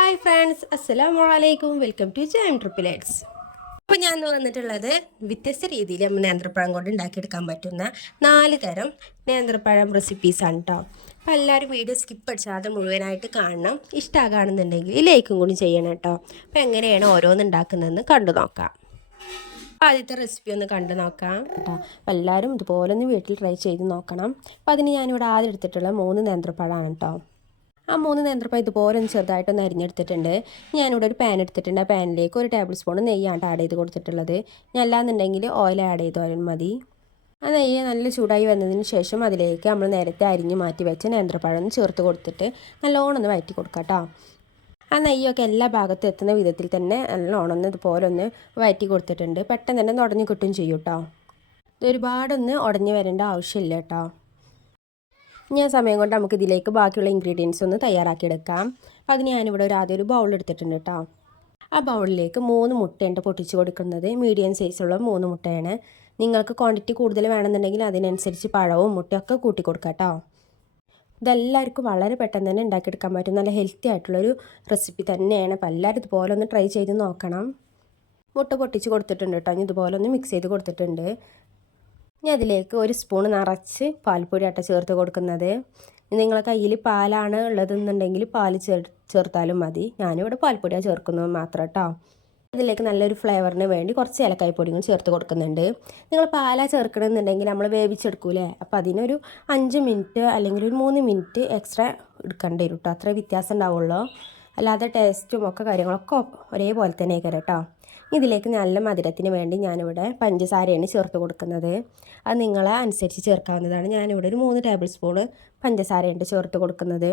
Hi friends, അസ്സലാമു അലൈക്കും. Welcome to ജെയിം ട്രിപ്പിലേറ്റ്സ്. അപ്പോൾ ഞാൻ വന്നിട്ടുള്ളത് വ്യത്യസ്ത രീതിയിൽ നമ്മൾ നേന്ത്രപ്പഴം കൊണ്ട് ഉണ്ടാക്കിയെടുക്കാൻ പറ്റുന്ന 4 തരം നേന്ത്രപ്പഴം റെസിപ്പീസാണ് കേട്ടോ. അപ്പോൾ എല്ലാവരും വീഡിയോ സ്കിപ്പ് അടിച്ചാതെ മുഴുവനായിട്ട് കാണണം. ഇഷ്ടമാകുകയാണെന്നുണ്ടെങ്കിൽ ലൈക്കും കൂടി ചെയ്യണം കേട്ടോ. അപ്പോൾ എങ്ങനെയാണ് ഓരോന്ന് ഉണ്ടാക്കുന്നതെന്ന് കണ്ടു നോക്കാം. ആദ്യത്തെ റെസിപ്പി ഒന്ന് കണ്ടു നോക്കാം കേട്ടോ. അപ്പോൾ എല്ലാവരും ഇതുപോലെ ഒന്ന് വീട്ടിൽ ട്രൈ ചെയ്ത് നോക്കണം. അപ്പോൾ അതിന് ഞാനിവിടെ ആദ്യം എടുത്തിട്ടുള്ള 3 നേന്ത്രപ്പഴമാണ് കേട്ടോ. ആ 3 നേന്ത്രപ്പഴം ഇതുപോലെ ഒന്ന് ചെറുതായിട്ടൊന്ന് അരിഞ്ഞെടുത്തിട്ടുണ്ട്. ഞാനിവിടെ ഒരു പാൻ എടുത്തിട്ടുണ്ട്. ആ പാനിലേക്ക് 1 ടേബിൾ സ്പൂൺ നെയ്യാണ് ആഡ് ചെയ്ത് കൊടുത്തിട്ടുള്ളത്. ഞാൻ അല്ലാന്നുണ്ടെങ്കിൽ ഓയിൽ ആഡ് ചെയ്താലും മതി. ആ നെയ്യ് നല്ല ചൂടായി വന്നതിന് ശേഷം അതിലേക്ക് നമ്മൾ നേരത്തെ അരിഞ്ഞ് മാറ്റി വെച്ച നേന്ത്രപ്പഴം ഒന്ന് ചേർത്ത് കൊടുത്തിട്ട് നല്ലോണം ഒന്ന് വഴറ്റി കൊടുക്കാം കേട്ടോ. ആ നെയ്യൊക്കെ എല്ലാ ഭാഗത്തും എത്തുന്ന വിധത്തിൽ തന്നെ നല്ലോണം ഒന്ന് ഇതുപോലെ ഒന്ന് വഴറ്റി കൊടുത്തിട്ടുണ്ട്. പെട്ടെന്ന് തന്നെ ഉടഞ്ഞ് കിട്ടും ചെയ്യും കേട്ടോ. ഇതൊരുപാടൊന്ന് ഉടഞ്ഞ് വരേണ്ട ആവശ്യമില്ല കേട്ടോ. ഞാൻ സമയം കൊണ്ട് നമുക്ക് ഇതിലേക്ക് ബാക്കിയുള്ള ഇൻഗ്രീഡിയൻസ് ഒന്ന് തയ്യാറാക്കിയെടുക്കാം. അപ്പോൾ അതിന് ഞാനിവിടെ ആദ്യം ഒരു ബൗൾ എടുത്തിട്ടുണ്ട് കേട്ടോ. ആ ബൗളിലേക്ക് 3 മുട്ടയുണ്ട് പൊട്ടിച്ച് കൊടുക്കുന്നത്. മീഡിയം സൈസുള്ള 3 മുട്ടയാണ്. നിങ്ങൾക്ക് ക്വാണ്ടിറ്റി കൂടുതൽ വേണമെന്നുണ്ടെങ്കിൽ അതിനനുസരിച്ച് പഴവും മുട്ടയൊക്കെ കൂട്ടി കൊടുക്കാം കേട്ടോ. ഇതെല്ലാവർക്കും വളരെ പെട്ടെന്ന് തന്നെ ഉണ്ടാക്കിയെടുക്കാൻ പറ്റും. നല്ല ഹെൽത്തി ആയിട്ടുള്ളൊരു റെസിപ്പി തന്നെയാണ്. അപ്പോൾ എല്ലാവരും ഇതുപോലെ ഒന്ന് ട്രൈ ചെയ്ത് നോക്കണം. മുട്ട പൊട്ടിച്ച് കൊടുത്തിട്ടുണ്ട് കേട്ടോ. ഇതുപോലെ ഒന്ന് മിക്സ് ചെയ്ത് കൊടുത്തിട്ടുണ്ട്. ഇനി അതിലേക്ക് 1 സ്പൂൺ നിറച്ച് പാൽപ്പൊടി ആട്ട ചേർത്ത് കൊടുക്കുന്നത്. നിങ്ങളെ കയ്യിൽ പാലാണ് ഉള്ളതെന്നുണ്ടെങ്കിൽ പാൽ ചേർത്താലും മതി. ഞാനിവിടെ പാൽപ്പൊടിയാണ് ചേർക്കുന്നത് മാത്രം കേട്ടോ. അതിലേക്ക് നല്ലൊരു ഫ്ലേവറിന് വേണ്ടി കുറച്ച് ഏലക്കായ്പ്പൊടിയും ചേർത്ത് കൊടുക്കുന്നുണ്ട്. നിങ്ങൾ പാലാ ചേർക്കണമെന്നുണ്ടെങ്കിൽ നമ്മൾ വേവിച്ചെടുക്കൂലേ, അപ്പോൾ അതിനൊരു 5 മിനിറ്റ് അല്ലെങ്കിൽ ഒരു 3 മിനിറ്റ് എക്സ്ട്രാ എടുക്കേണ്ടി വരും കേട്ടോ. അത്രേ വ്യത്യാസം ഉണ്ടാവുള്ളൂ. അല്ലാതെ ടേസ്റ്റും ഒക്കെ കാര്യങ്ങളൊക്കെ ഒരേപോലെ തന്നെ ആയിരിക്കും കേട്ടോ. ഇതിലേക്ക് നല്ല മധുരത്തിന് വേണ്ടി ഞാനിവിടെ പഞ്ചസാരയാണ് ചേർത്ത് കൊടുക്കുന്നത്. അത് നിങ്ങളെ അനുസരിച്ച് ചേർക്കാവുന്നതാണ്. ഞാനിവിടെ ഒരു 3 ടേബിൾ സ്പൂണ് പഞ്ചസാരയുണ്ട് ചേർത്ത് കൊടുക്കുന്നത്.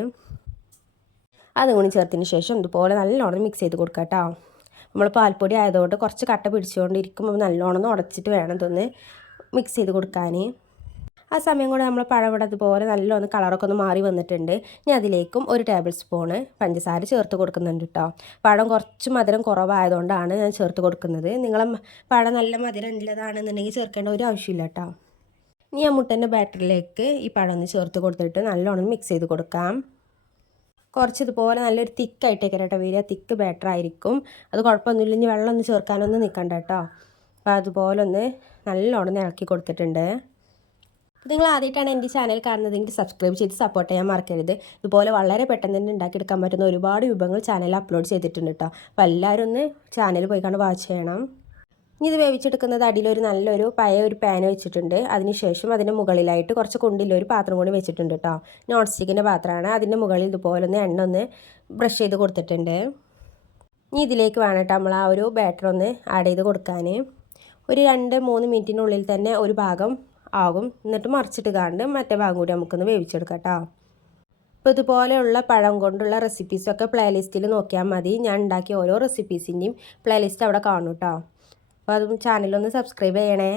അതുകൂടി ചേർത്തതിന് ശേഷം ഇതുപോലെ നല്ലോണം മിക്സ് ചെയ്ത് കൊടുക്കുക കേട്ടോ. നമ്മൾ പാൽപ്പൊടി ആയതുകൊണ്ട് കുറച്ച് കട്ട പിടിച്ചുകൊണ്ടിരിക്കുമ്പോൾ നല്ലോണം ഉടച്ചിട്ട് വേണം ഇതൊന്ന് മിക്സ് ചെയ്ത് കൊടുക്കാൻ. ആ സമയം കൊണ്ട് നമ്മൾ പഴം ഇവിടെ അതുപോലെ നല്ലോണം കളറൊക്കെ ഒന്ന് മാറി വന്നിട്ടുണ്ട്. ഇനി അതിലേക്കും 1 ടേബിൾ സ്പൂണ് പഞ്ചസാര ചേർത്ത് കൊടുക്കുന്നുണ്ട് കേട്ടോ. പഴം കുറച്ച് മധുരം കുറവായതുകൊണ്ടാണ് ഞാൻ ചേർത്ത് കൊടുക്കുന്നത്. നിങ്ങളെ പഴം നല്ല മധുരം ഉള്ളതാണെന്നുണ്ടെങ്കിൽ ചേർക്കേണ്ട ഒരു ആവശ്യമില്ല കേട്ടോ. ഇനി ആ മുട്ടൻ്റെ ബാറ്ററിലേക്ക് ഈ പഴം ഒന്ന് ചേർത്ത് കൊടുത്തിട്ട് നല്ലോണം മിക്സ് ചെയ്ത് കൊടുക്കാം. കുറച്ച് ഇതുപോലെ നല്ലൊരു തിക്കായിട്ടേക്ക് കേട്ടോ വരിക. തിക്ക് ബാറ്റർ ആയിരിക്കും. അത് കുഴപ്പമൊന്നുമില്ല. ഇനി വെള്ളം ഒന്ന് ചേർക്കാനൊന്നും നിൽക്കണ്ട കേട്ടോ. അപ്പോൾ അതുപോലെ ഒന്ന് നല്ലോണം ഇളക്കി കൊടുത്തിട്ടുണ്ട്. നിങ്ങൾ ആദ്യമായിട്ടാണ് എൻ്റെ ചാനൽ കാണുന്നതെങ്കിൽ സബ്സ്ക്രൈബ് ചെയ്ത് സപ്പോർട്ട് ചെയ്യാൻ മറക്കരുത്. ഇതുപോലെ വളരെ പെട്ടെന്ന് തന്നെ ഉണ്ടാക്കിയെടുക്കാൻ പറ്റുന്ന ഒരുപാട് വിഭവങ്ങൾ ചാനലിൽ അപ്ലോഡ് ചെയ്തിട്ടുണ്ട് കേട്ടോ. അപ്പോൾ എല്ലാവരും ഒന്ന് ചാനൽ പോയി കണ്ട് വാച്ച് ചെയ്യണം. ഇനി ഇത് വേവിച്ചെടുക്കുന്നത് അടിയിലൊരു നല്ലൊരു പഴയ ഒരു പാൻ വെച്ചിട്ടുണ്ട്. അതിനുശേഷം അതിൻ്റെ മുകളിലായിട്ട് കുറച്ച് കുണ്ടിലൊരു പാത്രം കൂടി വെച്ചിട്ടുണ്ട് കേട്ടോ. നോൺ സ്റ്റിക്കിൻ്റെ പാത്രമാണ്. അതിൻ്റെ മുകളിൽ ഇതുപോലെ ഒന്ന് എണ്ണ ഒന്ന് ബ്രഷ് ചെയ്ത് കൊടുത്തിട്ടുണ്ട്. ഇനി ഇതിലേക്ക് വേണം കേട്ടോ നമ്മൾ ആ ഒരു ബാറ്റർ ഒന്ന് ആഡ് ചെയ്ത് കൊടുക്കാൻ. ഒരു 2-3 മിനിറ്റിനുള്ളിൽ തന്നെ ഒരു ഭാഗം ആകും. എന്നിട്ട് മറിച്ചിട്ട് കാണ്ട് മറ്റേ ഭാഗം കൂടി നമുക്കൊന്ന് വേവിച്ചെടുക്കാം കേട്ടോ. അപ്പോൾ ഇതുപോലെയുള്ള പഴം കൊണ്ടുള്ള റെസിപ്പീസൊക്കെ പ്ലേലിസ്റ്റിൽ നോക്കിയാൽ മതി. ഞാൻ ഉണ്ടാക്കിയ ഓരോ റെസിപ്പീസിൻ്റെയും പ്ലേലിസ്റ്റ് അവിടെ കാണും കേട്ടോ. അപ്പോൾ അതും ചാനലൊന്ന് സബ്സ്ക്രൈബ് ചെയ്യണേ.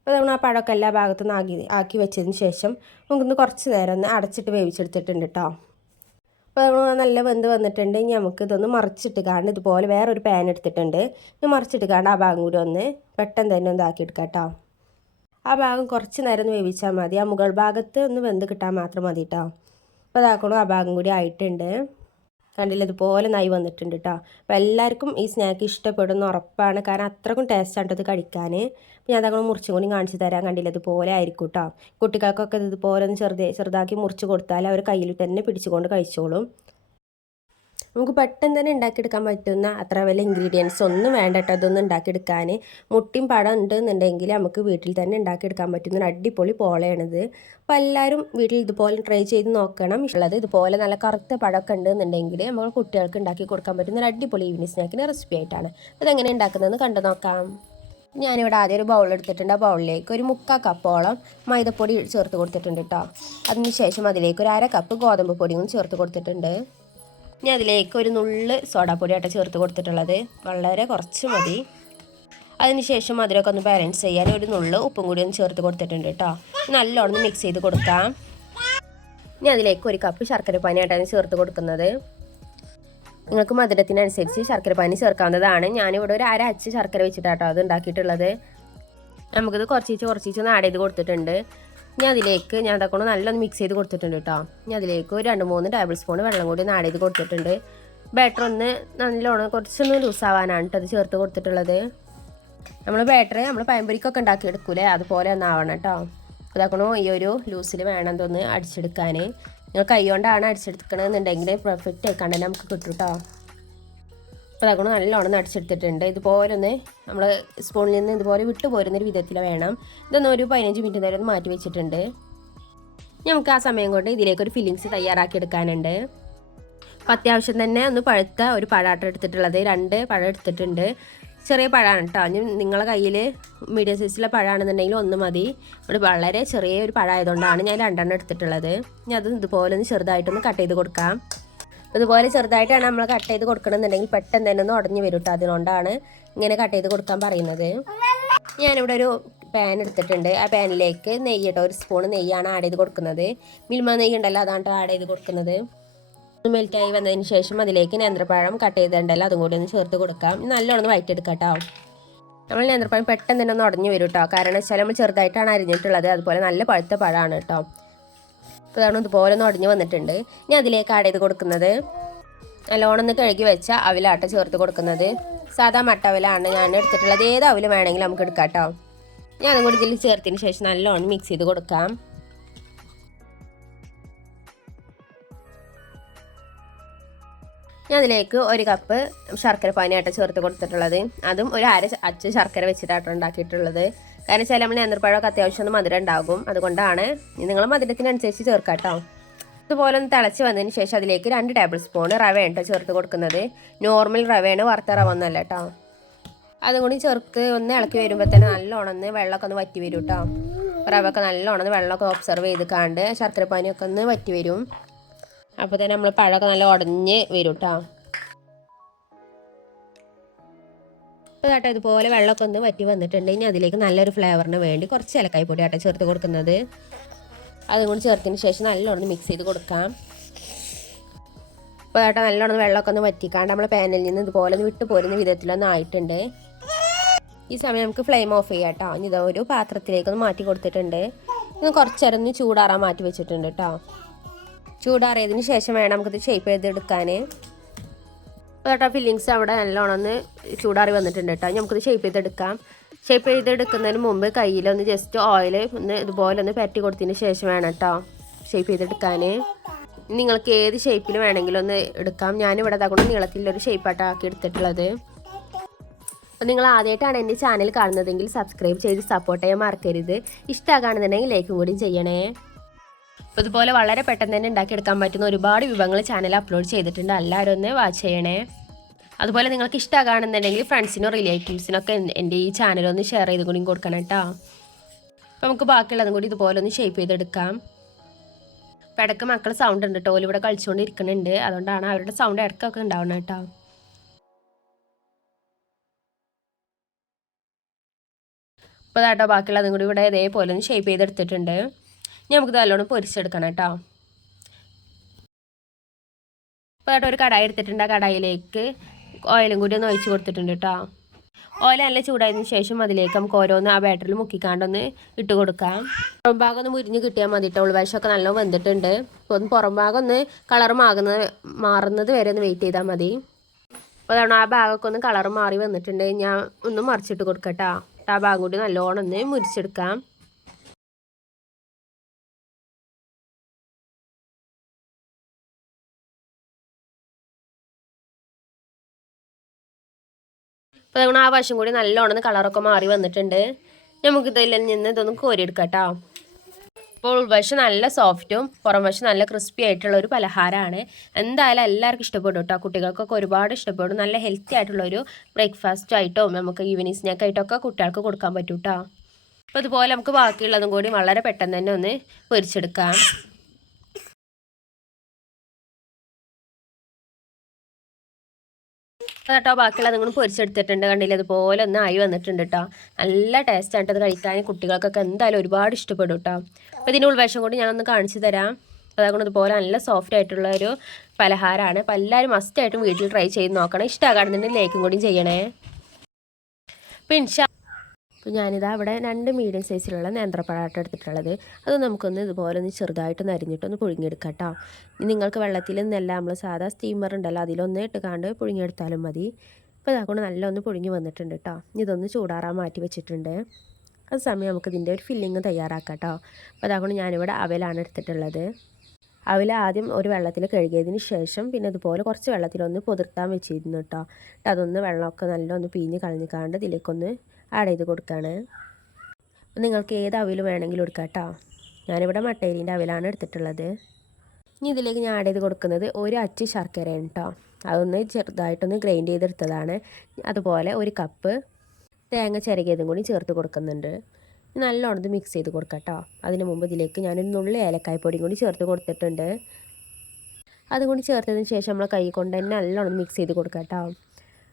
അപ്പോൾ നമ്മൾ ആ പഴമൊക്കെ എല്ലാ ഭാഗത്തും ആക്കി വെച്ചതിന് ശേഷം നമുക്കൊന്ന് കുറച്ച് നേരം ഒന്ന് അടച്ചിട്ട് വേവിച്ചെടുത്തിട്ടുണ്ട് കേട്ടോ. അപ്പോൾ നല്ല വെന്ത് വന്നിട്ടുണ്ട്. ഇനി നമുക്ക് ഇതൊന്ന് മറിച്ചിട്ട് കാണ്ട് ഇതുപോലെ വേറൊരു പാൻ എടുത്തിട്ടുണ്ട്. ഇനി മറിച്ചിട്ട് കാണ്ട് ആ ഭാഗം കൂടി ഒന്ന് പെട്ടെന്ന് തന്നെ ഒന്ന് ആക്കിയെടുക്കാം കേട്ടോ. ആ ഭാഗം കുറച്ച് നേരം ഒന്ന് വേവിച്ചാൽ മതി. ആ മുകൾ ഭാഗത്ത് ഒന്ന് വെന്ത് കിട്ടാൻ മാത്രം മതി കേട്ടോ. അപ്പോൾ അതാക്കണം ആ ഭാഗം കൂടി ആയിട്ടുണ്ട്. കണ്ടില്ല, ഇതുപോലെ നായി വന്നിട്ടുണ്ട് കേട്ടോ. അപ്പോൾ എല്ലാവർക്കും ഈ സ്നാക്ക് ഇഷ്ടപ്പെടുന്ന ഉറപ്പാണ്. കാരണം അത്രക്കും ടേസ്റ്റാണ് ഇത് കഴിക്കാൻ. ഞാൻ അതങ്ങനെ മുറിച്ചും കൂടി കാണിച്ച് തരാൻ. കണ്ടില്ല, ഇതുപോലെ ആയിരിക്കും കേട്ടോ. കുട്ടികൾക്കൊക്കെ ഇതുപോലെ ഒന്ന് ചെറുതാക്കി മുറിച്ച് കൊടുത്താൽ അവർ കയ്യിൽ തന്നെ പിടിച്ചുകൊണ്ട് കഴിച്ചോളും. നമുക്ക് പെട്ടെന്ന് തന്നെ ഉണ്ടാക്കിയെടുക്കാൻ പറ്റുന്ന അത്ര വലിയ ഇൻഗ്രീഡിയൻസ് ഒന്നും വേണ്ട കേട്ടോ ഇതൊന്നും ഉണ്ടാക്കിയെടുക്കാൻ. മുട്ടയും പഴം ഉണ്ടെന്നുണ്ടെങ്കിൽ നമുക്ക് വീട്ടിൽ തന്നെ ഉണ്ടാക്കിയെടുക്കാൻ പറ്റുന്ന ഒരു അടിപൊളി പോളയാണിത്. അപ്പോൾ എല്ലാവരും വീട്ടിൽ ഇതുപോലെ ട്രൈ ചെയ്ത് നോക്കണം. ഉള്ളത് ഇതുപോലെ നല്ല കറുത്ത പഴമൊക്കെ ഉണ്ടെന്നുണ്ടെങ്കിൽ നമ്മൾ കുട്ടികൾക്ക് ഉണ്ടാക്കി കൊടുക്കാൻ പറ്റുന്ന ഒരു അടിപൊളി ഈവനിങ് സ്നാക്കിൻ്റെ റെസിപ്പി ആയിട്ടാണ്. അതെങ്ങനെ ഉണ്ടാക്കുന്നതെന്ന് കണ്ടു നോക്കാം. ഞാനിവിടെ ആദ്യം ഒരു ബൗൾ എടുത്തിട്ടുണ്ട്. ആ ബൗളിലേക്ക് ഒരു 3/4 കപ്പോളം മൈദപ്പൊടി ചേർത്ത് കൊടുത്തിട്ടുണ്ട് കേട്ടോ. അതിന് ശേഷം അതിലേക്ക് ഒരു 1/2 കപ്പ് ഗോതമ്പ് പൊടിയും ചേർത്ത് കൊടുത്തിട്ടുണ്ട്. ഇനി അതിലേക്ക് ഒരു നുള്ള് സോഡാപ്പൊടിയായിട്ട് ചേർത്ത് കൊടുത്തിട്ടുള്ളത്. വളരെ കുറച്ച് മതി. അതിനുശേഷം മധുരമൊക്കെ ഒന്ന് ബാലൻസ് ചെയ്യാൻ ഒരു നുള്ള് ഉപ്പും കൂടി ഒന്ന് ചേർത്ത് കൊടുത്തിട്ടുണ്ട് കേട്ടോ. നല്ലോണം മിക്സ് ചെയ്ത് കൊടുക്കാം. ഇനി അതിലേക്ക് 1 കപ്പ് ശർക്കര പാനിയായിട്ടാണ് ചേർത്ത് കൊടുക്കുന്നത്. നിങ്ങൾക്ക് മധുരത്തിനനുസരിച്ച് ശർക്കര പാനി ചേർക്കാവുന്നതാണ്. ഞാനിവിടെ ഒരു 1/2 അച്ച് ശർക്കര വെച്ചിട്ടാട്ടോ അത് ഉണ്ടാക്കിയിട്ടുള്ളത്. നമുക്കിത് കുറച്ചൊന്ന് ആഡ് ചെയ്ത് കൊടുത്തിട്ടുണ്ട്. ഇനി അതിലേക്ക് ഞാൻ നല്ലോണം മിക്സ് ചെയ്ത് കൊടുത്തിട്ടുണ്ട് കേട്ടോ. ഇനി അതിലേക്ക് ഒരു 2-3 ടേബിൾ സ്പൂൺ വെള്ളം കൂടി ആഡ് ചെയ്ത് കൊടുത്തിട്ടുണ്ട്. ബാറ്റർ ഒന്ന് നല്ലോണം കുറച്ചൊന്ന് ലൂസാവാനാണ് കേട്ടോ അത് ചേർത്ത് കൊടുത്തിട്ടുള്ളത്. നമ്മൾ ബാറ്റർ നമ്മൾ പഴംപൊരിക്കൊക്കെ ഉണ്ടാക്കിയെടുക്കൂലേ അതുപോലെ ഒന്ന് ആവണം കേട്ടോ. അതാക്കണോ ഈ ഒരു ലൂസിൽ വേണം ഇതൊന്ന് അടിച്ചെടുക്കാൻ. നിങ്ങൾ കൈ കൊണ്ടാണ് അടിച്ചെടുക്കണമെന്നുണ്ടെങ്കിൽ പെർഫെക്റ്റ് ആയിക്കാണ്ട് നമുക്ക് കിട്ടും കേട്ടോ. അപ്പോൾ അതാക്കണോ നല്ലോണം അടിച്ചെടുത്തിട്ടുണ്ട്. ഇതുപോലെ ഒന്ന് നമ്മൾ സ്പൂണിൽ നിന്ന് ഇതുപോലെ വിട്ടു പോരുന്നൊരു വിധത്തിൽ വേണം. ഇതൊന്ന് ഒരു 15 മിനിറ്റ് നേരം ഒന്ന് മാറ്റി വെച്ചിട്ടുണ്ട്. നമുക്ക് ആ സമയം കൊണ്ട് ഇതിലേക്കൊരു ഫില്ലിങ്സ് തയ്യാറാക്കി എടുക്കാനുണ്ട്. അപ്പോൾ അത്യാവശ്യം തന്നെ ഒന്ന് പഴുത്ത ഒരു പഴാട്ടം എടുത്തിട്ടുള്ളത്, 2 പഴം എടുത്തിട്ടുണ്ട്. ചെറിയ പഴമാണ് കേട്ടോ. നിങ്ങളെ കയ്യിൽ മീഡിയം സൈസിലെ പഴമാണെന്നുണ്ടെങ്കിൽ 1 മതി. ഇവിടെ വളരെ ചെറിയ ഒരു പഴമായതുകൊണ്ടാണ് ഞാൻ 2 എടുത്തിട്ടുള്ളത്. ഇനി അത് ഇതുപോലെ ഒന്ന് ചെറുതായിട്ടൊന്ന് കട്ട് ചെയ്ത് കൊടുക്കാം. ഇതുപോലെ ചെറുതായിട്ടാണ് നമ്മൾ കട്ട് ചെയ്ത് കൊടുക്കണമെന്നുണ്ടെങ്കിൽ പെട്ടെന്ന് തന്നെ ഒന്ന് ഉടഞ്ഞു വരും കേട്ടോ. അതുകൊണ്ടാണ് ഇങ്ങനെ കട്ട് ചെയ്ത് കൊടുക്കാൻ പറയുന്നത്. ഞാനിവിടെ ഒരു പാൻ എടുത്തിട്ടുണ്ട്. ആ പാനിലേക്ക് നെയ്യ് കേട്ടോ, 1 സ്പൂൺ നെയ്യാണ് ആഡ് ചെയ്ത് കൊടുക്കുന്നത്. മിൽമ നെയ്യ് ഉണ്ടല്ലോ അതാണ് ആഡ് ചെയ്ത് കൊടുക്കുന്നത്. മെൽറ്റായി വന്നതിന് ശേഷം അതിലേക്ക് നേന്ത്രപ്പഴം കട്ട് ചെയ്തിട്ടുണ്ടല്ലോ അതും കൂടി ഒന്ന് ചേർത്ത് കൊടുക്കാം. നല്ലോണം വഴറ്റിയെടുക്കാം കേട്ടോ. നമ്മൾ നേന്ത്രപ്പഴം പെട്ടെന്ന് തന്നെ ഒന്ന് ഉടഞ്ഞു വരും കേട്ടോ. കാരണം വെച്ചാൽ നമ്മൾ ചെറുതായിട്ടാണ് അരിഞ്ഞിട്ടുള്ളത്. അതുപോലെ നല്ല പഴുത്ത പഴമാണ് കേട്ടോ. അപ്പോൾ അതാണ് ഇതുപോലെ ഒന്ന് ഉടഞ്ഞു വന്നിട്ടുണ്ട്. ഇനി അതിലേക്ക് ആഡ് ചെയ്ത് കൊടുക്കുന്നത് നല്ലോണം ഒന്ന് കഴുകി വെച്ച അവിലാട്ട ചേർത്ത് കൊടുക്കുന്നത്. സാധാ മട്ട അവിലാണ് ഞാൻ എടുത്തിട്ടുള്ളത്. ഏത് അവിൽ വേണമെങ്കിലും നമുക്ക് എടുക്കാം കേട്ടോ. ഞാൻ അതും കൂടി ഇതിൽ ചേർത്തതിന് ശേഷം നല്ലോണം മിക്സ് ചെയ്ത് കൊടുക്കാം. ഞാൻ അതിലേക്ക് 1 കപ്പ് ശർക്കര പാനിയായിട്ട് ചേർത്ത് കൊടുത്തിട്ടുള്ളത്. അതും ഒരു അച്ച ശർക്കര വെച്ചിട്ടാണ് ഉണ്ടാക്കിയിട്ടുള്ളത്. കാരണം വെച്ചാൽ നമ്മൾ നേന്ത്രപ്പഴമൊക്കെ അത്യാവശ്യം ഒന്ന് മധുരം ഉണ്ടാകും. അതുകൊണ്ടാണ് നിങ്ങൾ മധുരത്തിനനുസരിച്ച് ചേർക്കാം കേട്ടോ. ഇതുപോലെ ഒന്ന് തിളച്ച് വന്നതിന് ശേഷം അതിലേക്ക് 2 ടേബിൾ സ്പൂൺ റവയാണ് കേട്ടോ ചേർത്ത് കൊടുക്കുന്നത്. നോർമൽ റവയാണ്, വറുത്ത റവ ഒന്നല്ല കേട്ടോ. അതും കൂടി ചേർത്ത് ഒന്ന് ഇളക്കി വരുമ്പോൾ തന്നെ നല്ലോണം ഒന്ന് വെള്ളമൊക്കെ ഒന്ന് വറ്റി വരും കേട്ടോ. റവയൊക്കെ നല്ലോണം വെള്ളമൊക്കെ ഒബ്സർവ് ചെയ്ത് കാണ്ട് ശർക്കര പാനിയൊക്കെ ഒന്ന് വറ്റി വരും. അപ്പോൾ തന്നെ നമ്മൾ പഴമൊക്കെ നല്ല ഉടഞ്ഞ് വരും കേട്ടോ. അപ്പോൾ കേട്ടോ ഇതുപോലെ വെള്ളമൊക്കെ ഒന്ന് വറ്റി വന്നിട്ടുണ്ട്. ഇനി അതിലേക്ക് നല്ലൊരു ഫ്ലേവറിന് വേണ്ടി കുറച്ച് ഏലക്കായ പൊടി ആട്ടോ ചേർത്ത് കൊടുക്കുന്നത്. അതും കൂടി ചേർത്തതിന് ശേഷം നല്ലോണം മിക്സ് ചെയ്ത് കൊടുക്കാം. അപ്പോൾ കേട്ടോ നല്ലോണം വെള്ളമൊക്കെ ഒന്ന് വറ്റിക്കാണ്ട് നമ്മൾ പാനിൽ നിന്ന് ഇതുപോലെ ഒന്ന് വിട്ട് പോരുന്ന വിധത്തിലൊന്നും ആയിട്ടുണ്ട്. ഈ സമയം നമുക്ക് ഫ്ലെയിം ഓഫ് ചെയ്യാം കേട്ടോ. ഇനി ഇതാ ഒരു പാത്രത്തിലേക്കൊന്ന് മാറ്റി കൊടുത്തിട്ടുണ്ട്. ഇന്ന് കുറച്ച് നേരം ഒന്ന് ചൂടാറാൻ മാറ്റി വെച്ചിട്ടുണ്ട് കേട്ടോ. ചൂടാറിയതിന് ശേഷം വേണം നമുക്കിത് ഷേപ്പ് ചെയ്തെടുക്കാൻ. അപ്പോൾ കേട്ടോ ഫില്ലിങ്സ് അവിടെ നല്ലോണം ഒന്ന് ചൂടാറി വന്നിട്ടുണ്ട് കേട്ടോ. നമുക്കിത് ഷേപ്പ് ചെയ്തെടുക്കാം. ഷേപ്പ് ചെയ്തെടുക്കുന്നതിന് മുമ്പ് കയ്യിലൊന്ന് ജസ്റ്റ് ഓയിൽ ഒന്ന് ഇതുപോലെ ഒന്ന് പരട്ടി കൊടുത്തതിന് ശേഷം വേണം കേട്ടോ ഷേപ്പ് ചെയ്തെടുക്കാൻ. നിങ്ങൾക്ക് ഏത് ഷേപ്പിൽ വേണമെങ്കിലും ഒന്ന് എടുക്കാം. ഞാനിവിടെ അതുകൊണ്ട് നീളത്തിലൊരു ഷേപ്പായിട്ട് ആക്കി എടുത്തിട്ടുള്ളത്. അപ്പോൾ നിങ്ങൾ ആദ്യമായിട്ടാണ് എൻ്റെ ചാനൽ കാണുന്നതെങ്കിൽ സബ്സ്ക്രൈബ് ചെയ്ത് സപ്പോർട്ട് ചെയ്യാൻ മറക്കരുത്. ഇഷ്ടമാണെന്നുണ്ടെങ്കിൽ ലൈക്കും കൂടി ചെയ്യണേ. അപ്പോൾ ഇതുപോലെ വളരെ പെട്ടെന്ന് തന്നെ ഉണ്ടാക്കിയെടുക്കാൻ പറ്റുന്ന ഒരുപാട് വിഭവങ്ങൾ ചാനൽ അപ്ലോഡ് ചെയ്തിട്ടുണ്ട്. എല്ലാവരും ഒന്ന് വാച്ച് ചെയ്യണേ. അതുപോലെ നിങ്ങൾക്ക് ഇഷ്ടമാണെന്നുണ്ടെങ്കിൽ ഫ്രണ്ട്സിനോ റിലേറ്റീവ്സിനൊക്കെ എൻ്റെ ഈ ചാനലൊന്ന് ഷെയർ ചെയ്ത് കൂടി കൊടുക്കണം കേട്ടോ. അപ്പോൾ നമുക്ക് ബാക്കിയുള്ളതും കൂടി ഇതുപോലെ ഒന്ന് ഷേപ്പ് ചെയ്തെടുക്കാം. അപ്പോൾ ഇടയ്ക്ക് മക്കൾ സൗണ്ട് ഉണ്ട് കേട്ടോ. ഇവിടെ കളിച്ചുകൊണ്ടിരിക്കുന്നുണ്ട്. അതുകൊണ്ടാണ് അവരുടെ സൗണ്ട് ഇടയ്ക്കൊക്കെ ഉണ്ടാവണം കേട്ടോ. അപ്പോൾ കേട്ടോ ബാക്കിയുള്ളതും കൂടി ഇവിടെ ഇതേപോലെ ഒന്ന് ഷേപ്പ് ചെയ്തെടുത്തിട്ടുണ്ട്. ഇനി നമുക്ക് നല്ലോണം പൊരിച്ചെടുക്കണം കേട്ടോ. അപ്പോൾ കേട്ടോ ഒരു കടായി എടുത്തിട്ടുണ്ട്. ആ കടായിലേക്ക് ഓയിലും കൂടി ഒന്ന് ഒഴിച്ച് കൊടുത്തിട്ടുണ്ട് കേട്ടോ. ഓയിൽ നല്ല ചൂടായതിനു ശേഷം അതിലേക്ക് നമുക്ക് ഓരോന്ന് ആ ബാറ്ററിൽ മുക്കിക്കാണ്ടൊന്ന് ഇട്ട് കൊടുക്കാം. പുറം ഭാഗം ഒന്ന് മുരിഞ്ഞ് കിട്ടിയാൽ മതി കേട്ടോ. ഉൾവശമൊക്കെ നല്ല വെന്തിട്ടുണ്ട്. അപ്പോൾ ഒന്ന് പുറം ഭാഗം ഒന്ന് കളർ മാറുന്നത് വരെ ഒന്ന് വെയിറ്റ് ചെയ്താൽ മതി. അപ്പോൾ അതാണ് ആ ഭാഗമൊക്കെ ഒന്ന് കളർ മാറി വന്നിട്ടുണ്ട്. ഞാൻ ഒന്ന് മറിച്ചിട്ട് കൊടുക്കാം കേട്ടോ. ആ ഭാഗം കൂടി നല്ലോണം ഒന്ന് മുരിച്ചെടുക്കാം. അപ്പോൾ നമ്മൾ ആ വശം കൂടി നല്ലോണം കളറൊക്കെ മാറി വന്നിട്ടുണ്ട്. നമുക്കിതിൽ നിന്ന് ഇതൊന്ന് കോരിയെടുക്കാം കേട്ടോ. അപ്പോൾ ഉൾവശം നല്ല സോഫ്റ്റും പുറം വശം നല്ല ക്രിസ്പി ആയിട്ടുള്ള ഒരു പലഹാരമാണ്. എന്തായാലും എല്ലാവർക്കും ഇഷ്ടപ്പെടും കേട്ടോ. കുട്ടികൾക്കൊക്കെ ഒരുപാട് ഇഷ്ടപ്പെടും. നല്ല ഹെൽത്തി ആയിട്ടുള്ളൊരു ബ്രേക്ക്ഫാസ്റ്റ് ആയിട്ടോ നമുക്ക് ഈവനിങ് സ്നാക്ക് ആയിട്ടൊക്കെ കുട്ടികൾക്ക് കൊടുക്കാൻ പറ്റും കേട്ടോ. അപ്പോൾ അതുപോലെ നമുക്ക് ബാക്കിയുള്ളതും കൂടി വളരെ പെട്ടെന്ന് തന്നെ ഒന്ന് പൊരിച്ചെടുക്കാം. കേട്ടോ ബാക്കിയുള്ളത് നിങ്ങൾ പൊരിച്ചെടുത്തിട്ടുണ്ട്. കണ്ടില്ല അതുപോലെ ഒന്ന് ആയി വന്നിട്ടുണ്ട് കേട്ടോ. നല്ല ടേസ്റ്റ് ആയിട്ട് അത് കഴിക്കാൻ കുട്ടികൾക്കൊക്കെ എന്തായാലും ഒരുപാട് ഇഷ്ടപ്പെടും കേട്ടോ. അപ്പോൾ ഇതിൻ്റെ ഉൾവശം കൂടി ഞാനൊന്ന് കാണിച്ചു തരാം. അതുകൊണ്ട് ഇതുപോലെ നല്ല സോഫ്റ്റ് ആയിട്ടുള്ള ഒരു പലഹാരമാണ്. അപ്പോൾ എല്ലാവരും മസ്റ്റായിട്ടും വീട്ടിൽ ട്രൈ ചെയ്ത് നോക്കണം. ഇഷ്ടമാകുന്നുണ്ടെങ്കിൽ ലൈക്കും കൂടി ചെയ്യണേ. അപ്പോൾ ഞാനിതാ അവിടെ 2 മീഡിയം സൈസിലുള്ള നേന്ത്രപ്പഴമായിട്ട് എടുത്തിട്ടുള്ളത്. അത് നമുക്കൊന്ന് ഇതുപോലെ ഒന്ന് ചെറുതായിട്ടൊന്ന് അരിഞ്ഞിട്ടൊന്ന് പുഴുങ്ങിയെടുക്കാം കേട്ടോ. ഇനി നിങ്ങൾക്ക് വെള്ളത്തിൽ നിന്നല്ല നമ്മൾ സാധാ സ്റ്റീമർ ഉണ്ടല്ലോ അതിലൊന്ന് ഇട്ടുകാണ്ട് പുഴുങ്ങിയെടുത്താലും മതി. അപ്പോൾ ഇതാക്കൊണ്ട് നല്ല ഒന്ന് പുഴുങ്ങി വന്നിട്ടുണ്ട് കേട്ടോ. ഇതൊന്ന് ചൂടാറാൻ മാറ്റി വെച്ചിട്ടുണ്ട്. അത് സമയം നമുക്ക് ഇതിൻ്റെ ഒരു ഫില്ലിങ് തയ്യാറാക്കാം കേട്ടോ. അപ്പോൾ അതുകൊണ്ട് ഞാനിവിടെ അവലാണ് എടുത്തിട്ടുള്ളത്. അവൽ ആദ്യം ഒരു വെള്ളത്തിൽ കഴുകിയതിന് ശേഷം പിന്നെ ഇതുപോലെ കുറച്ച് വെള്ളത്തിലൊന്ന് പൊതിർത്താൻ വെച്ചിരുന്നു കേട്ടോ. അതൊന്ന് വെള്ളമൊക്കെ നല്ല ഒന്ന് പിഴിഞ്ഞ് കളഞ്ഞിക്കാണ്ട് ഇതിലേക്കൊന്ന് ആഡ് ചെയ്ത് കൊടുക്കുകയാണ്. അപ്പോൾ നിങ്ങൾക്ക് ഏത് അവൽ വേണമെങ്കിലും എടുക്കാം കേട്ടോ. ഞാനിവിടെ മട്ടേരീൻ്റെ അവലാണ് എടുത്തിട്ടുള്ളത്. ഇനി ഇതിലേക്ക് ഞാൻ ആഡ് ചെയ്ത് കൊടുക്കുന്നത് ഒരു അച്ച് ശർക്കരയാണ് കേട്ടോ. അതൊന്ന് ചെറുതായിട്ടൊന്ന് ഗ്രൈൻഡ് ചെയ്തെടുത്തതാണ്. അതുപോലെ ഒരു കപ്പ് തേങ്ങ ചിരകിയതും കൂടി ചേർത്ത് കൊടുക്കുന്നുണ്ട്. നല്ലോണം ഇത് മിക്സ് ചെയ്ത് കൊടുക്കാം കേട്ടോ. അതിന് മുമ്പ് ഇതിലേക്ക് ഞാനൊരു നുള്ളി ഏലക്കായ്പ്പൊടിയും കൂടി ചേർത്ത് കൊടുത്തിട്ടുണ്ട്. അതുകൂടി ചേർത്തതിന് ശേഷം നമ്മൾ കൈ കൊണ്ട് തന്നെ നല്ലോണം മിക്സ് ചെയ്ത് കൊടുക്കാം കേട്ടോ.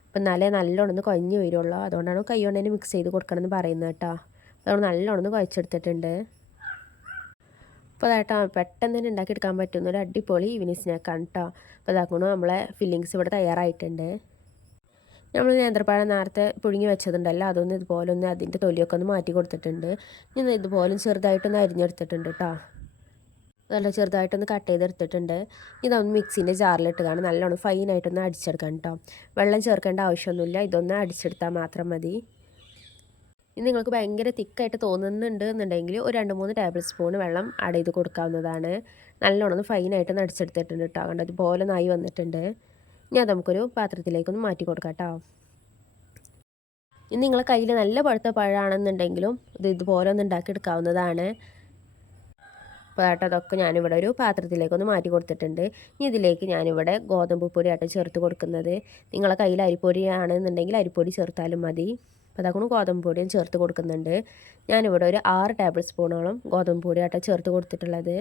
അപ്പം എന്നാലേ നല്ലോണം ഒന്ന് കുഴഞ്ഞ് വരുള്ളൂ. അതുകൊണ്ടാണ് കൈ കൊണ്ട് തന്നെ മിക്സ് ചെയ്ത് കൊടുക്കണം എന്ന് പറയുന്നത് കേട്ടോ. അതുകൊണ്ട് നല്ലോണം ഒന്ന് കുഴച്ചെടുത്തിട്ടുണ്ട്. അപ്പോൾ അതായിട്ടോ പെട്ടെന്ന് തന്നെ ഉണ്ടാക്കിയെടുക്കാൻ പറ്റുന്ന ഒരു അടിപൊളി ഈവനിങ് സ്നാക്കാണ് കേട്ടോ. അപ്പോൾ അതാക്കണം നമ്മളെ ഫില്ലിങ്സ് ഇവിടെ തയ്യാറായിട്ടുണ്ട്. നമ്മൾ നേന്ത്രപ്പഴം നേരത്തെ പുഴുങ്ങി വെച്ചതുണ്ടല്ലോ അതൊന്ന് ഇതുപോലെ ഒന്ന് അതിൻ്റെ തൊലിയൊക്കെ ഒന്ന് മാറ്റി കൊടുത്തിട്ടുണ്ട്. ഞാൻ ഇതുപോലെ ചെറുതായിട്ടൊന്ന് അരിഞ്ഞെടുത്തിട്ടുണ്ട് കേട്ടോ. നല്ല ചെറുതായിട്ടൊന്ന് കട്ട് ചെയ്തെടുത്തിട്ടുണ്ട്. ഇതൊന്ന് മിക്സിൻ്റെ ജാറിലിട്ട് കാണാൻ നല്ലോണം ഫൈനായിട്ടൊന്ന് അടിച്ചെടുക്കണം കേട്ടോ. വെള്ളം ചേർക്കേണ്ട ആവശ്യമൊന്നുമില്ല. ഇതൊന്ന് അടിച്ചെടുത്താൽ മാത്രം മതി. ഇനി നിങ്ങൾക്ക് ഭയങ്കര തിക്കായിട്ട് തോന്നുന്നുണ്ട് എന്നുണ്ടെങ്കിൽ ഒരു 2-3 ടേബിൾ സ്പൂൺ വെള്ളം ആഡ് ചെയ്ത് കൊടുക്കാവുന്നതാണ്. നല്ലോണം ഒന്ന് ഫൈനായിട്ടൊന്ന് അടിച്ചെടുത്തിട്ടുണ്ട് കേട്ടോ. അതുകൊണ്ട് അതുപോലെ നായി വന്നിട്ടുണ്ട്. ഇനി അത് നമുക്കൊരു പാത്രത്തിലേക്കൊന്ന് മാറ്റി കൊടുക്കാം കേട്ടോ. ഇനി നിങ്ങളെ കയ്യിൽ നല്ല പഴുത്ത പഴമാണെന്നുണ്ടെങ്കിലും ഇതുപോലെ ഒന്ന് ഉണ്ടാക്കിയെടുക്കാവുന്നതാണ്. അപ്പോൾ കേട്ടോ അതൊക്കെ ഞാനിവിടെ ഒരു പാത്രത്തിലേക്കൊന്ന് മാറ്റി കൊടുത്തിട്ടുണ്ട്. ഇനി ഇതിലേക്ക് ഞാനിവിടെ ഗോതമ്പ് പൊടിയായിട്ട് ചേർത്ത് കൊടുക്കുന്നത്. നിങ്ങളെ കയ്യിൽ അരിപ്പൊടി ആണെന്നുണ്ടെങ്കിൽ അരിപ്പൊടി ചേർത്താലും മതി. അപ്പോൾ അതൊക്കെ ഗോതമ്പ് പൊടിയും ചേർത്ത് കൊടുക്കുന്നുണ്ട്. ഞാനിവിടെ ഒരു 6 ടേബിൾ സ്പൂണോളം ഗോതമ്പ് പൊടിയായിട്ട് ചേർത്ത് കൊടുത്തിട്ടുള്ളത്.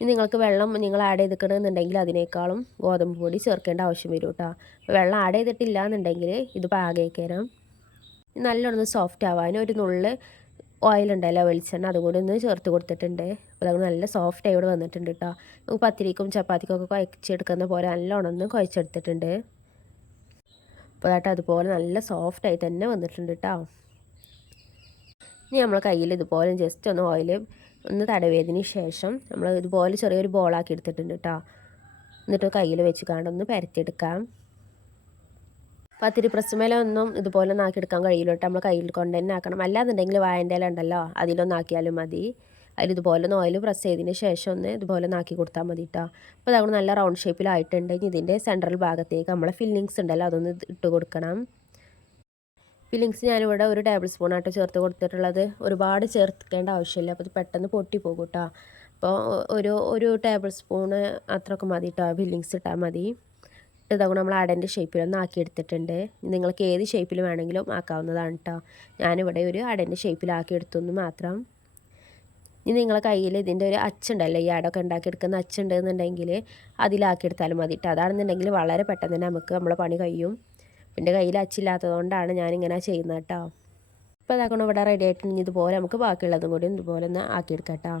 ഇനി നിങ്ങൾക്ക് വെള്ളം നിങ്ങൾ ആഡ് ചെയ്തിട്ടുണ്ടെന്നുണ്ടെങ്കിൽ അതിനേക്കാളും ഗോതമ്പ് പൊടി ചേർക്കേണ്ട ആവശ്യം വരും കേട്ടോ. അപ്പോൾ വെള്ളം ആഡ് ചെയ്തിട്ടില്ല എന്നുണ്ടെങ്കിൽ ഇത് പാകേക്കരം. നല്ലോണം സോഫ്റ്റ് ആവാൻ ഒരു നുള്ള് ഓയിലുണ്ടല്ലോ വെളിച്ചെണ്ണ അതുകൂടി ഒന്ന് ചേർത്ത് കൊടുത്തിട്ടുണ്ട്. അപ്പോൾ അത് നല്ല സോഫ്റ്റ് ആയി ഇവിടെ വന്നിട്ടുണ്ട് കേട്ടോ. നമുക്ക് പത്തിരിക്കും ചപ്പാത്തിക്കും ഒക്കെ കുഴച്ചെടുക്കുന്ന പോലെ നല്ലോണം ഒന്ന് കുഴച്ചെടുത്തിട്ടുണ്ട്. അപ്പോൾ കേട്ടോ അതുപോലെ നല്ല സോഫ്റ്റായി തന്നെ വന്നിട്ടുണ്ട് കേട്ടോ. ഇനി നമ്മൾ കയ്യിൽ ഇതുപോലെ ജസ്റ്റ് ഒന്ന് ഓയിൽ ഒന്ന് തടവിയതിന് ശേഷം നമ്മൾ ഇതുപോലെ ചെറിയൊരു ബോളാക്കി എടുത്തിട്ടുണ്ട് കേട്ടോ. എന്നിട്ട് കയ്യിൽ വെച്ച് കാണ്ടൊന്ന് പരത്തിയെടുക്കാം. പത്തിരി പ്രസ് മേലെ ഒന്നും ഇതുപോലെ ഒന്ന് ആക്കിയെടുക്കാൻ കഴിയില്ല കേട്ടോ. നമ്മൾ കയ്യിൽ കൊണ്ട് തന്നെ ആക്കണം. അല്ലാന്നുണ്ടെങ്കിൽ വാഴൻ്റെ ഇല ഉണ്ടല്ലോ അതിലൊന്നാക്കിയാലും മതി. അതിലിതുപോലെ ഒന്ന് ഓയിൽ പ്രസ് ചെയ്തതിന് ശേഷം ഒന്ന് ഇതുപോലെ ഒന്ന് ആക്കി കൊടുത്താൽ മതി കേട്ടോ. അപ്പോൾ അതുകൊണ്ട് നല്ല റൗണ്ട് ഷേപ്പിലായിട്ടുണ്ട്. ഇതിൻ്റെ സെൻട്രൽ ഭാഗത്തേക്ക് നമ്മളെ ഫില്ലിങ്സ് ഉണ്ടല്ലോ അതൊന്ന് ഇട്ട് കൊടുക്കണം. ഫില്ലിങ്സ് ഞാനിവിടെ ഒരു ടേബിൾ സ്പൂണായിട്ട് ചേർത്ത് കൊടുത്തിട്ടുള്ളത്. ഒരുപാട് ചേർക്കേണ്ട ആവശ്യമില്ല. അപ്പോൾ ഇത് പെട്ടെന്ന് പൊട്ടി പോകും കേട്ടോ. അപ്പോൾ ഒരു ടേബിൾ സ്പൂണ് അത്രയൊക്കെ മതി കേട്ടോ. ഫില്ലിങ്സ് ഇട്ടാൽ മതി. ഇതാകുമ്പോൾ നമ്മൾ അടൻ്റെ ഷേപ്പിലൊന്ന് ആക്കിയെടുത്തിട്ടുണ്ട്. നിങ്ങൾക്ക് ഏത് ഷേപ്പിൽ വേണമെങ്കിലും ആക്കാവുന്നതാണ് കേട്ടോ. ഞാനിവിടെ ഒരു അടൻ്റെ ഷേപ്പിലാക്കി എടുത്തെന്ന് മാത്രം. ഇനി നിങ്ങളെ കയ്യിൽ ഇതിൻ്റെ ഒരു അച്ചുണ്ടല്ലോ ഈ അടയൊക്കെ ഉണ്ടാക്കിയെടുക്കുന്ന അച്ചുണ്ടെന്നുണ്ടെങ്കിൽ അതിലാക്കിയെടുത്താലും മതി കേട്ടോ. അതാണെന്നുണ്ടെങ്കിൽ വളരെ പെട്ടെന്ന് തന്നെ നമുക്ക് നമ്മളെ പണി കഴിയും. എൻ്റെ കയ്യിൽ അച്ചില്ലാത്തതുകൊണ്ടാണ് ഞാനിങ്ങനെ ചെയ്യുന്നത് കേട്ടോ. അപ്പോൾ അതാക്കണം ഇവിടെ റെഡി ആയിട്ടുണ്ടെങ്കിൽ ഇതുപോലെ നമുക്ക് ബാക്കിയുള്ളതും കൂടി ഇതുപോലെ ഒന്ന് ആക്കിയെടുക്കാം കേട്ടോ.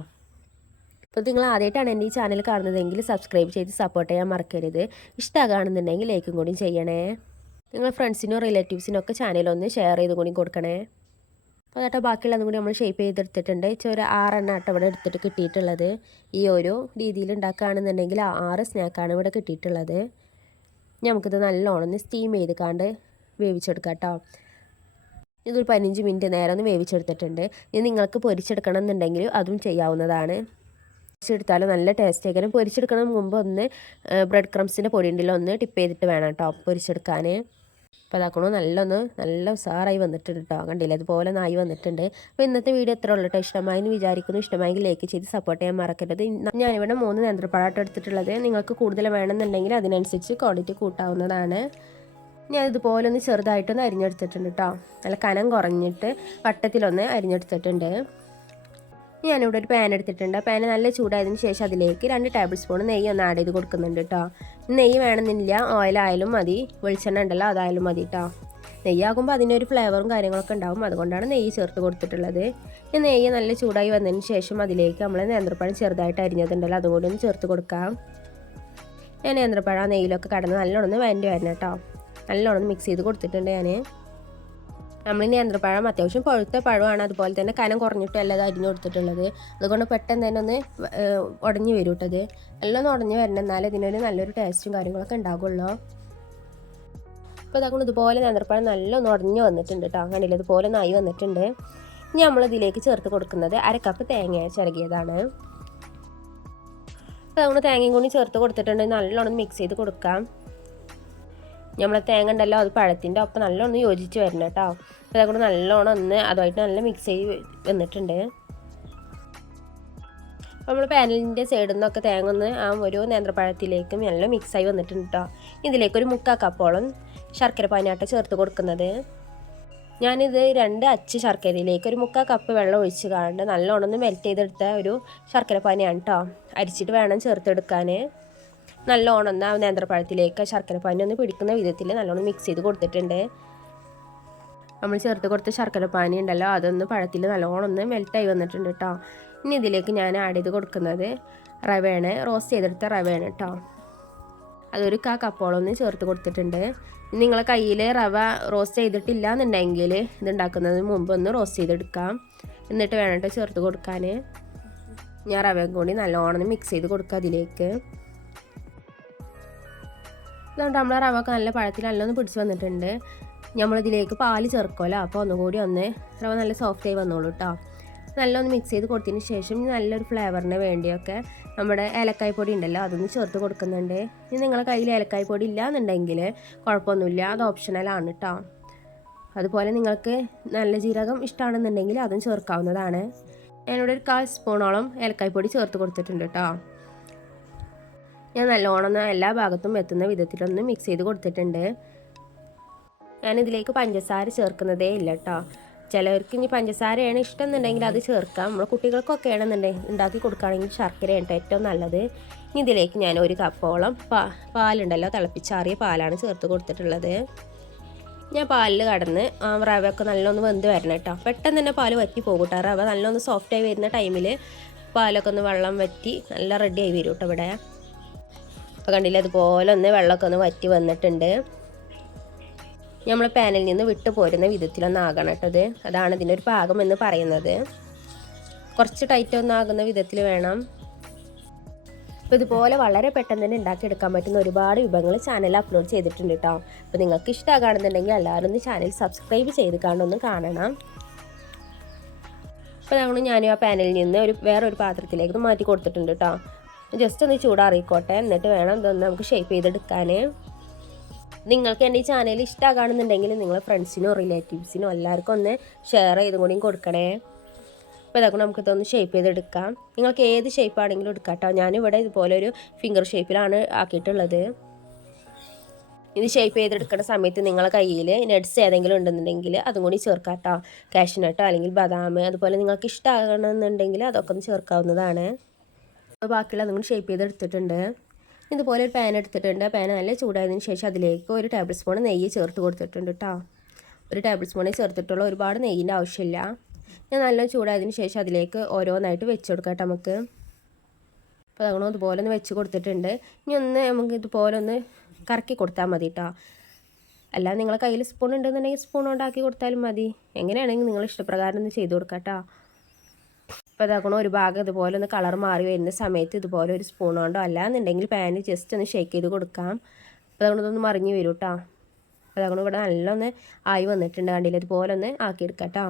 അപ്പോൾ നിങ്ങൾ ആദ്യമായിട്ടാണ് എൻ്റെ ഈ ചാനൽ കാണുന്നതെങ്കിൽ സബ്സ്ക്രൈബ് ചെയ്ത് സപ്പോർട്ട് ചെയ്യാൻ മറക്കരുത്. ഇഷ്ടമാകുകയാണെന്നുണ്ടെങ്കിൽ ലൈക്കും കൂടി ചെയ്യണേ. നിങ്ങൾ ഫ്രണ്ട്സിനോ റിലേറ്റീവ്സിനോ ഒക്കെ ചാനലൊന്ന് ഷെയർ ചെയ്ത് കൂടി കൊടുക്കണേ. അപ്പോൾ അതാട്ടോ ബാക്കിയുള്ളതും കൂടി നമ്മൾ ഷേപ്പ് ചെയ്തെടുത്തിട്ടുണ്ട്. ഒരു 6 എണ്ണം ആട്ടോ ഇവിടെ എടുത്തിട്ട് കിട്ടിയിട്ടുള്ളത്. ഈ ഒരു രീതിയിൽ ഉണ്ടാക്കുകയാണെന്നുണ്ടെങ്കിൽ 6 സ്നാക്കാണ് ഇവിടെ കിട്ടിയിട്ടുള്ളത്. നമുക്കിത് നല്ലോണം സ്റ്റീം ചെയ്ത് വേവിച്ചെടുക്കാം കേട്ടോ. ഇതൊരു 15 മിനിറ്റ് നേരം ഒന്ന് വേവിച്ചെടുത്തിട്ടുണ്ട്. ഇനി നിങ്ങൾക്ക് പൊരിച്ചെടുക്കണം എന്നുണ്ടെങ്കിൽ അതും ചെയ്യാവുന്നതാണ്. പൊരിച്ചെടുത്താലും നല്ല ടേസ്റ്റ് ആയിരിക്കും. പൊരിച്ചെടുക്കണം മുമ്പ് ഒന്ന് ബ്രെഡ് ക്രംസിൻ്റെ പൊടി ഉണ്ടല്ലോ ഒന്ന് ടിപ്പ് ചെയ്തിട്ട് വേണം കേട്ടോ പൊരിച്ചെടുക്കാൻ. അപ്പോൾ അതാക്കണോ നല്ല ഉസാറായി വന്നിട്ടുണ്ട് കേട്ടോ. കണ്ടില്ല അതുപോലെ നായി വന്നിട്ടുണ്ട്. അപ്പോൾ ഇന്നത്തെ വീഡിയോ എത്ര ഉള്ളൂ കേട്ടോ. ഇഷ്ടമായി എന്ന് വിചാരിക്കുന്നു. ഇഷ്ടമായെങ്കിൽ ലൈക്ക് ചെയ്ത് സപ്പോർട്ട് ചെയ്യാൻ മറക്കരുത്. ഞാനിവിടെ 3 നേന്ത്രപ്പഴമായിട്ട് എടുത്തിട്ടുള്ളത്. നിങ്ങൾക്ക് കൂടുതൽ വേണമെന്നുണ്ടെങ്കിൽ അതിനനുസരിച്ച് ക്വാണ്ടിറ്റി കൂട്ടാവുന്നതാണ്. ഞാൻ ഇതുപോലെ ഒന്ന് ചെറുതായിട്ടൊന്ന് അരിഞ്ഞെടുത്തിട്ടുണ്ട് കേട്ടോ. നല്ല കനം കുറഞ്ഞിട്ട് വട്ടത്തിലൊന്ന് അരിഞ്ഞെടുത്തിട്ടുണ്ട്. ഞാനിവിടെ ഒരു പാൻ എടുത്തിട്ടുണ്ട്. പാൻ നല്ല ചൂടായതിന് ശേഷം അതിലേക്ക് 2 ടേബിൾ സ്പൂൺ നെയ്യ് ഒന്ന് ആഡ് ചെയ്ത് കൊടുക്കുന്നുണ്ട് കേട്ടോ. നെയ്യ് വേണമെന്നില്ല, ഓയിലായാലും മതി, വെളിച്ചെണ്ണ ഉണ്ടല്ലോ അതായാലും മതി കേട്ടോ. നെയ്യാകുമ്പോൾ അതിനൊരു ഫ്ലേവറും കാര്യങ്ങളൊക്കെ ഉണ്ടാവും. അതുകൊണ്ടാണ് നെയ്യ് ചേർത്ത് കൊടുത്തിട്ടുള്ളത്. ഈ നെയ്യ് നല്ല ചൂടായി വന്നതിന് ശേഷം അതിലേക്ക് നമ്മൾ നേന്ത്രപ്പഴം ചെറുതായിട്ട് അരിഞ്ഞതുണ്ടല്ലോ അതും കൂടി ഒന്ന് ചേർത്ത് കൊടുക്കാം. ഞാൻ നേന്ത്രപ്പഴം നെയ്യിലൊക്കെ കടന്ന് നല്ലോണം വഴറ്റി വരണം കേട്ടോ. നല്ലോണം മിക്സ് ചെയ്ത് കൊടുത്തിട്ടുണ്ട് ഞാൻ. നമ്മൾ നേന്ത്രപ്പഴം അത്യാവശ്യം പഴുത്ത പഴമാണ്, അതുപോലെ തന്നെ കനം കുറഞ്ഞിട്ടല്ല അത് അരിഞ്ഞു കൊടുത്തിട്ടുള്ളത്. അതുകൊണ്ട് പെട്ടെന്ന് തന്നെ ഒന്ന് ഉടഞ്ഞു വരും കേട്ടത്. നല്ലോണം ഉടഞ്ഞു വരണം, എന്നാലേ ഇതിനൊരു നല്ലൊരു ടേസ്റ്റും കാര്യങ്ങളൊക്കെ ഉണ്ടാകുള്ളൂ. അപ്പോൾ ഇതാക്കണം ഇതുപോലെ നേന്ത്രപ്പഴം നല്ലോണം ഉടഞ്ഞു വന്നിട്ടുണ്ട് കേട്ടോ. കണ്ടില്ല, ഇതുപോലെ നായി വന്നിട്ടുണ്ട്. ഇനി നമ്മളിതിലേക്ക് ചേർത്ത് കൊടുക്കുന്നത് 1 കപ്പ് തേങ്ങ ചിരകിയതാണ്. അപ്പോൾ നമ്മൾ തേങ്ങയും കൂടി ചേർത്ത് കൊടുത്തിട്ടുണ്ടെങ്കിൽ നല്ലോണം മിക്സ് ചെയ്ത് കൊടുക്കാം. നമ്മൾ തേങ്ങ ഉണ്ടല്ലോ അത് പഴത്തിൻ്റെ ഒപ്പം നല്ലോണം യോജിച്ച് വരണം കേട്ടോ. അപ്പോൾ അതുകൊണ്ട് നല്ലോണം ഒന്ന് അതുമായിട്ട് നല്ല മിക്സ് ചെയ്ത് വന്നിട്ടുണ്ട്. അപ്പോൾ നമ്മൾ പാനലിൻ്റെ സൈഡിൽ നിന്നൊക്കെ തേങ്ങ ഒന്ന് ആ ഒരു നേന്ത്രപ്പഴത്തിലേക്കും നല്ല മിക്സായി വന്നിട്ടുണ്ട് കേട്ടോ. ഇതിലേക്കൊരു 3/4 കപ്പോളം ശർക്കര പാനിയാട്ടം ചേർത്ത് കൊടുക്കുന്നത്. ഞാനിത് 2 അച്ച് ശർക്കരയിലേക്ക് ഒരു 3/4 കപ്പ് വെള്ളം ഒഴിച്ച് കാണണ്ട് നല്ലോണം ഒന്ന് മെൽറ്റ് ചെയ്തെടുത്ത ഒരു ശർക്കര പാനിയാണ് കേട്ടോ. അരിച്ചിട്ട് വേണം ചേർത്തെടുക്കാൻ. നല്ലോണം ഒന്ന് ആ നേന്ത്രപ്പഴത്തിലേക്ക് ശർക്കര പാനി ഒന്ന് പിടിക്കുന്ന വിധത്തിൽ നല്ലോണം മിക്സ് ചെയ്ത് കൊടുത്തിട്ടുണ്ട്. നമ്മൾ ചേർത്ത് കൊടുത്ത ശർക്കര പാനി ഉണ്ടല്ലോ അതൊന്ന് പഴത്തിൽ നല്ലോണം ഒന്ന് മെൽറ്റായി വന്നിട്ടുണ്ട് കേട്ടോ. ഇനി ഇതിലേക്ക് ഞാൻ ആഡ് ചെയ്ത് കൊടുക്കുന്നത് റവയാണ്, റോസ്റ്റ് ചെയ്തെടുത്ത റവയാണ് കേട്ടോ. അതൊരു 1/4 കപ്പോളം ഒന്ന് ചേർത്ത് കൊടുത്തിട്ടുണ്ട്. നിങ്ങളെ കയ്യിൽ റവ റോസ്റ്റ് ചെയ്തിട്ടില്ല എന്നുണ്ടെങ്കിൽ ഇതുണ്ടാക്കുന്നതിന് മുമ്പ് ഒന്ന് റോസ്റ്റ് ചെയ്തെടുക്കാം. എന്നിട്ട് വേണം കേട്ടോ ചേർത്ത് കൊടുക്കാൻ. ഞാൻ റവയും കൂടി നല്ലോണം മിക്സ് ചെയ്ത് കൊടുക്കുക അതിലേക്ക്. അതുകൊണ്ട് നമ്മളെ റവ ഒക്കെ നല്ല പഴത്തിൽ നല്ലൊന്ന് പിടിച്ച് വന്നിട്ടുണ്ട്. നമ്മളിതിലേക്ക് പാല് ചേർക്കുമല്ലോ, അപ്പോൾ ഒന്നുകൂടി റവ നല്ല സോഫ്റ്റ് ആയി വന്നോളൂ കേട്ടോ. നല്ലൊന്ന് മിക്സ് ചെയ്ത് കൊടുത്തതിന് ശേഷം നല്ലൊരു ഫ്ലേവറിന് വേണ്ടിയൊക്കെ നമ്മുടെ ഏലക്കായ് പൊടി ഉണ്ടല്ലോ അതൊന്ന് ചേർത്ത് കൊടുക്കുന്നുണ്ട്. ഇനി നിങ്ങളുടെ കയ്യിൽ ഏലക്കായ് പൊടി ഇല്ല എന്നുണ്ടെങ്കിൽ കുഴപ്പമൊന്നുമില്ല, അത് ഓപ്ഷണലാണ് കേട്ടോ. അതുപോലെ നിങ്ങൾക്ക് നല്ല ജീരകം ഇഷ്ടമാണെന്നുണ്ടെങ്കിൽ അതും ചേർക്കാവുന്നതാണ്. ഞാനിവിടെ ഒരു 1/4 സ്പൂണോളം ഏലക്കായ് പൊടി ചേർത്ത് കൊടുത്തിട്ടുണ്ട് കേട്ടോ. ഞാൻ നല്ലോണം എല്ലാ ഭാഗത്തും എത്തുന്ന വിധത്തിലൊന്ന് മിക്സ് ചെയ്ത് കൊടുത്തിട്ടുണ്ട്. ഞാനിതിലേക്ക് പഞ്ചസാര ചേർക്കുന്നതേ ഇല്ല കേട്ടോ. ചിലവർക്ക് ഇനി പഞ്ചസാരയാണ് ഇഷ്ടം എന്നുണ്ടെങ്കിൽ അത് ചേർക്കാം. നമ്മൾ കുട്ടികൾക്കൊക്കെ ആണെന്നുണ്ടെങ്കിൽ ഉണ്ടാക്കി കൊടുക്കുകയാണെങ്കിൽ ശർക്കരയാണ് ഏറ്റവും നല്ലത്. ഇനി ഇതിലേക്ക് ഞാൻ 1 കപ്പോളം പാലുണ്ടല്ലോ തിളപ്പിച്ചാറിയ പാലാണ് ചേർത്ത് കൊടുത്തിട്ടുള്ളത്. ഞാൻ പാലിൽ കടന്ന് റവയൊക്കെ നല്ലൊന്ന് വെന്ത് വരണം കേട്ടോ. പെട്ടെന്ന് തന്നെ പാല് വറ്റി പോകും കേട്ടോ. റവ നല്ലൊന്ന് സോഫ്റ്റായി വരുന്ന ടൈമിൽ പാലൊക്കെ ഒന്ന് വെള്ളം വറ്റി നല്ല റെഡിയായി വരും കേട്ടോ ഇവിടെ. അപ്പോൾ കണ്ടില്ലേ, അതുപോലെ ഒന്ന് വെള്ളമൊക്കെ ഒന്ന് വറ്റി വന്നിട്ടുണ്ട്. നമ്മൾ പാനിൽ നിന്ന് വിട്ടു പോരുന്ന വിധത്തിലൊന്നാകണം കേട്ടത്. അതാണ് ഇതിൻ്റെ ഒരു പാകം എന്ന് പറയുന്നത്. കുറച്ച് ടൈറ്റ് ഒന്നാകുന്ന വിധത്തിൽ വേണം. അപ്പോൾ ഇതുപോലെ വളരെ പെട്ടെന്ന് തന്നെ ഉണ്ടാക്കിയെടുക്കാൻ പറ്റുന്ന ഒരുപാട് വിഭവങ്ങൾ ചാനലിൽ അപ്ലോഡ് ചെയ്തിട്ടുണ്ട് കേട്ടോ. അപ്പോൾ നിങ്ങൾക്ക് ഇഷ്ടമാകുകയാണെന്നുണ്ടെങ്കിൽ എല്ലാവരും ഒന്ന് ചാനൽ സബ്സ്ക്രൈബ് ചെയ്ത് കാണൊന്ന് കാണണം. അപ്പോൾ ഞാൻ ആ പാനിൽ നിന്ന് വേറൊരു പാത്രത്തിലേക്ക് മാറ്റി കൊടുത്തിട്ടുണ്ട് കേട്ടോ. ജസ്റ്റ് ഒന്ന് ചൂടാറിക്കോട്ടെ, എന്നിട്ട് വേണം ഇതൊന്ന് നമുക്ക് ഷേപ്പ് ചെയ്തെടുക്കാൻ. നിങ്ങൾക്ക് എൻ്റെ ഈ ചാനൽ ഇഷ്ടമാകുകയാണെന്നുണ്ടെങ്കിൽ നിങ്ങൾ ഫ്രണ്ട്സിനോ റിലേറ്റീവ്സിനോ എല്ലാവർക്കും ഒന്ന് ഷെയർ ചെയ്തും കൂടിയും കൊടുക്കണേ. അപ്പോൾ ഇതൊക്കെ നമുക്കിതൊന്ന് ഷേപ്പ് ചെയ്തെടുക്കാം. നിങ്ങൾക്ക് ഏത് ഷേപ്പാണെങ്കിലും എടുക്കാം കേട്ടോ. ഞാനിവിടെ ഇതുപോലെ ഒരു ഫിംഗർ ഷേപ്പിലാണ് ആക്കിയിട്ടുള്ളത്. ഇത് ഷേപ്പ് ചെയ്തെടുക്കുന്ന സമയത്ത് നിങ്ങളെ കയ്യിൽ നട്ട്സ് ഏതെങ്കിലും ഉണ്ടെന്നുണ്ടെങ്കിൽ അതും കൂടി ചേർക്കാം കേട്ടോ. കാഷ്നട്ടോ അല്ലെങ്കിൽ ബദാം, അതുപോലെ നിങ്ങൾക്ക് ഇഷ്ടമാകണമെന്നുണ്ടെങ്കിൽ അതൊക്കെ ഒന്ന് ചേർക്കാവുന്നതാണ്. അപ്പോൾ ബാക്കിയുള്ള അതും കൂടി ഷേപ്പ് ചെയ്തെടുത്തിട്ടുണ്ട്. ഇതുപോലെ ഒരു പാൻ എടുത്തിട്ടുണ്ട്. പാൻ നല്ല ചൂടായതിനു ശേഷം അതിലേക്ക് 1 ടേബിൾ സ്പൂൺ നെയ്യ് ചേർത്ത് കൊടുത്തിട്ടുണ്ട് കേട്ടോ. 1 ടേബിൾ സ്പൂണേ ചേർത്തിട്ടുള്ള, ഒരുപാട് നെയ്യിൻ്റെ ആവശ്യമില്ല. ഞാൻ നല്ല ചൂടായതിനു ശേഷം അതിലേക്ക് ഓരോന്നായിട്ട് വെച്ച് കൊടുക്കാം കേട്ടോ നമുക്ക്. അപ്പോൾ അങ്ങനെ ഇതുപോലെ ഒന്ന് വെച്ച് കൊടുത്തിട്ടുണ്ട്. ഇനി നമുക്ക് ഇതുപോലെ ഒന്ന് കറക്കി കൊടുത്താൽ മതി കേട്ടോ. അല്ലാതെ നിങ്ങളെ കയ്യിൽ സ്പൂൺ ഉണ്ടെന്നുണ്ടെങ്കിൽ സ്പൂൺ കൊണ്ടാക്കി കൊടുത്താലും മതി. എങ്ങനെയാണെങ്കിൽ നിങ്ങൾ ഇഷ്ടപ്രകാരം ഒന്ന് ചെയ്ത് കൊടുക്കാം കേട്ടോ. അപ്പോൾ ഇതാക്കണം ഒരു ഭാഗം ഇതുപോലെ ഒന്ന് കളർ മാറി വരുന്ന സമയത്ത് ഇതുപോലെ ഒരു സ്പൂൺ കൊണ്ടോ അല്ലാന്നുണ്ടെങ്കിൽ പാന് ജസ്റ്റ് ഒന്ന് ഷേക്ക് ചെയ്ത് കൊടുക്കാം. അപ്പോൾ അതുകൊണ്ട് ഇതൊന്ന് മറിഞ്ഞ് വരും കേട്ടോ. അപ്പോൾ അതുകൊണ്ട് ഇവിടെ നല്ലൊന്ന് ആയി വന്നിട്ടുണ്ട്. കണ്ടില്ല, ഇതുപോലെ ഒന്ന് ആക്കിയെടുക്കാം കേട്ടോ.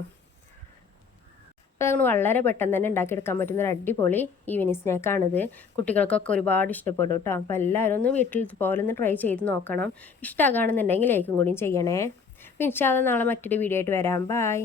അപ്പോൾ അതുകൊണ്ട് വളരെ പെട്ടെന്ന് തന്നെ ഉണ്ടാക്കിയെടുക്കാൻ പറ്റുന്ന ഒരു അടിപൊളി ഈവനിങ് സ്നാക്കാണിത്. കുട്ടികൾക്കൊക്കെ ഒരുപാട് ഇഷ്ടപ്പെടും കേട്ടോ. അപ്പോൾ എല്ലാവരും ഒന്ന് വീട്ടിൽ ഇതുപോലെ ഒന്ന് ട്രൈ ചെയ്ത് നോക്കണം. ഇഷ്ടമാകുകയാണെന്നുണ്ടെങ്കിൽ ലൈക്കും കൂടിയും ചെയ്യണേ. ഇൻഷാ അല്ലാഹ് നാളെ മറ്റൊരു വീഡിയോ ആയിട്ട് വരാം. ബൈ.